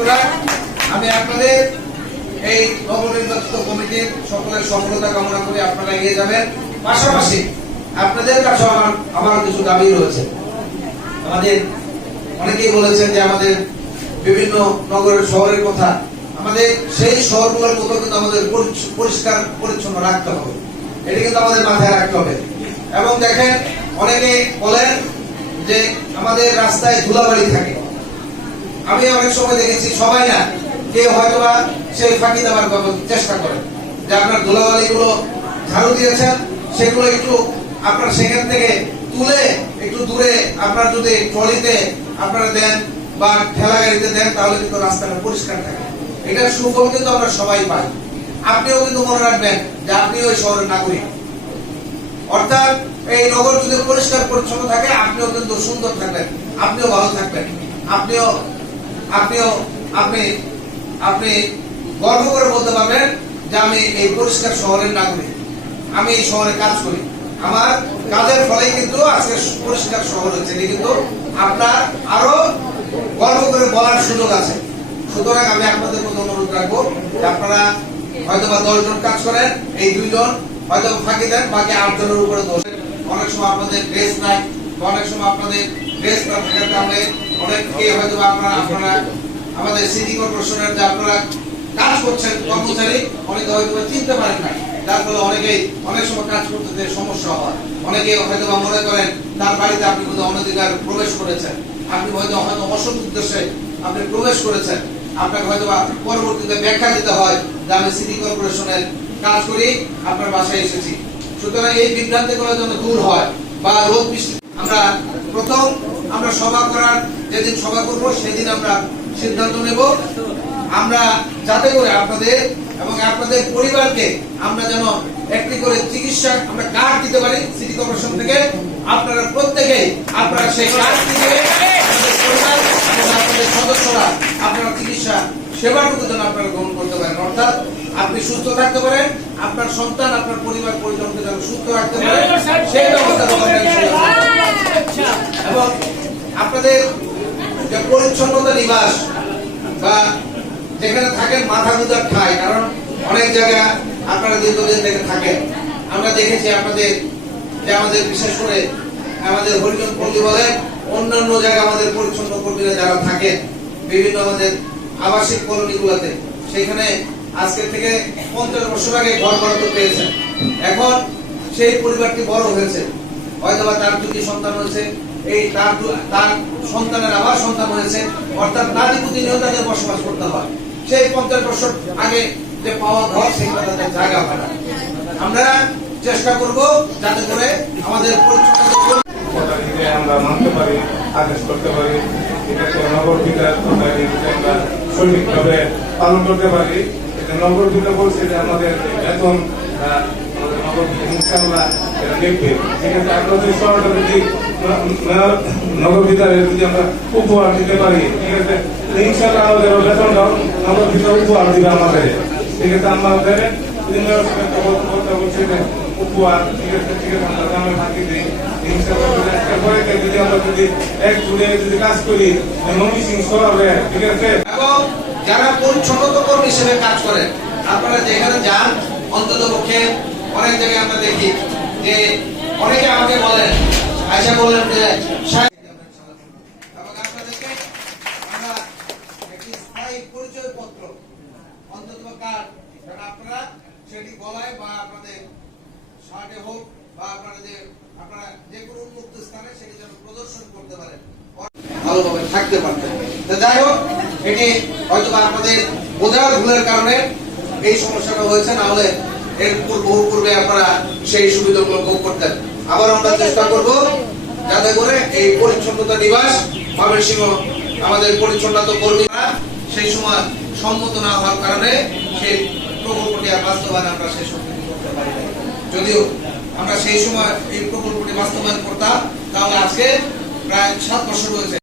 আপনারা আমি আপনাদের এই নবনির্বাচিত কমিটির সকলের সফলতা কামনা করে, আপনারা এগিয়ে যাবেন। পাশাপাশি আপনাদের কাছে আমার আমার কিছু দাবি রয়েছে। আমাদের অনেকেই বলেছেন যে আমাদের বিভিন্ন নগরের শহরের কথা। আমাদের সেই শহরগুলোর মতো কিন্তু আমাদের পরিষ্কার, পরিচ্ছন্ন রাখতে হবে। এটা কিন্তু আমাদের মাথায় রাখতে হবে। এবং দেখেন অনেকে বলেন যে আমাদের রাস্তায় ধুলাবাড়ি থাকে। আমি অনেক সময় দেখেছি সবাই না, কেউ হয়তো বা সেই ফাঁকি দেওয়ার চেষ্টা করে। যে আপনার ধুলাবালি গুলো ঝাড়ু দিয়েছেন, সেগুলো একটু আপনার সেখান থেকে তুলে একটু দূরে আপনার যদি ট্রলিতে আপনারা দেন বা ঠেলা গাড়িতে দেন, তাহলে কিন্তু রাস্তাটা পরিষ্কার থাকে। এটার সুফল কিন্তু আমরা সবাই পাই। আপনিও কিন্তু মনে রাখবেন যে আপনিও ওই শহরের নাগরিক। অর্থাৎ এই নগর যদি পরিষ্কার পরিচ্ছন্ন থাকে, আপনিও কিন্তু সুন্দর থাকবেন, আপনিও ভালো থাকবেন, আপনিও আপনিও, আপনি আপনি গর্ব করে বলতে পারবেন যে আমি এই পরিষ্কার শহরের নাগরিক। আমি এই শহরে কাজ করি। আমার কাজের ফলে কিন্তু আজকে পরিষ্কার শহর হচ্ছে। এটি কিন্তু আপনার আরও গর্ব করে বলার সুযোগ আছে। সুতরাং আমি আপনাদের মধ্যে অনুরোধ রাখব যে আপনারা হয়তো বা দশজন কাজ করেন, এই দুইজন হয়তো ফাঁকি দেন, বাকি আটজনের উপরে দোষ। অনেক সময় আপনাদের ড্রেস নাই, অনেক সময় আপনাদের ড্রেস না থাকার কারণে অনেককে হয়তো আপনারা আপনারা আমাদের সিটি কর্পোরেশনের যে আপনারা কাজ করছেন কর্মচারী, অনেকে হয়তো চিনতে পারেন না। যার ফলে অনেকেই অনেক সময় কাজ করতে সমস্যা হয়। অনেকে হয়তো মনে করেন তার বাড়িতে আপনি কিন্তু অনধিকার প্রবেশ করেছেন। আপনি হয়তো হয়তো অসৎ উদ্দেশ্যে আপনি প্রবেশ করেছেন। আপনাকে হয়তো পরবর্তীতে ব্যাখ্যা দিতে হয় যে আমি সিটি কর্পোরেশনের কাজ করি, আপনার বাসায় এসেছি। সুতরাং এই বিভ্রান্তিগুলো যেন দূর হয় বা রোগ আমরা প্রথম আমরা সভা করার যেদিন সভা করব সেদিন আমরা সিদ্ধান্ত নেব। আমরা যাতে করে আপনাদের এবং আপনাদের পরিবারকে আমরা যেন একটি করে চিকিৎসা আমরা কার্ড দিতে পারি সিটি কর্পোরেশন থেকে। আপনারা প্রত্যেকেই আপনারা সেই কার্ড দিয়ে আপনাদের সদস্যরা আপনারা চিকিৎসা সেবাটুকু যেন আপনারা গ্রহণ করতে পারেন। অর্থাৎ আপনি সুস্থ থাকতে পারেন আপনার সন্তান আপনার পরিবার পরিজনকে যেন সুস্থ রাখতে পারেন সেই ব্যবস্থা এবং আপনাদের পরিচ্ছন্নতা নিবাস বা যেখানে থাকেন মাথা গুজার ঠাই কারণ অনেক জায়গা আপনারা দীর্ঘদিন থেকে থাকেন। আমরা দেখেছি আপনাদের, যে আমাদের বিশেষ করে আমাদের হরিজন পল্লী বলেন অন্যান্য জায়গায় আমাদের পরিচ্ছন্ন কর্মীরা যারা থাকেন, বিভিন্ন আমাদের আবাসিক কলোনিগুলোতে, সেখানে আজকের থেকে পঞ্চাশ বছর আগে ঘর বরাদ্দ পেয়েছেন। এখন সেই পরিবারটি বড় হয়েছে। হয়তো বা তার দুটি সন্তান হয়েছে এই তার তার সন্তানের আবার সন্তান হয়েছে, অর্থাৎ নারী প্রতিনিয়ত তাদের বসবাস করতে হয়। সেই পঞ্চাশ বছর আগে যে পাওয়া ঘর সেগুলো তাদের জায়গা না। আমরা চেষ্টা করব যাতে করে আমাদের আমরা মানতে পারি, আদেশ করতে পারি এটাকে নগর বিকাশ পদ্ধতিতে আমরা সঠিকভাবে পালন করতে পারি। এটা নগর বিকাশ বলছে যে আমাদের বেতন সেক্ষেত্রে যদি আমরা উপহার দিতে পারি আছে ইনশাল্লাহ আমাদের বেতনটাও নগর বিদ্যালয় উপহার দিবে আমাদের আছে আমাদের উপহার ঠিক আছে আমরা গ্রামে ফাঁকি দিই যদি আমরা যদি এক জুড়ে যদি কাজ করি নবী সিং সরাবে ঠিক আছে এবং যারা পরিচ্ছন্নতা হিসেবে কাজ করেন, আপনারা যেখানে যান অন্তত পক্ষে অনেক জায়গায় আমরা দেখি যে অনেকে আমাকে বলেন আয়সা বললেন যে আপনাদের যাই হোক, এটি হয়তো আপনাদের বোঝার ভুলের কারণে এই সমস্যাটা হয়েছে না হলে এর পূর্ব পূর্বে আপনারা সেই সুবিধাগুলো ভোগ করতেন আবার আমরা চেষ্টা করব যাতে করে এই পরিচ্ছন্নতা নিবাস ময়মনসিংহ আমাদের পরিচ্ছন্নতা কর্মীরা সেই সময় সম্মত না হওয়ার কারণে সেই প্রকল্পটি আর বাস্তবায়ন আমরা সেই সময় করতে পারি যদিও আমরা সেই সময় এই প্রকল্পটি বাস্তবায়ন করতাম, তাহলে আজকে প্রায় সাত বছর হয়েছে।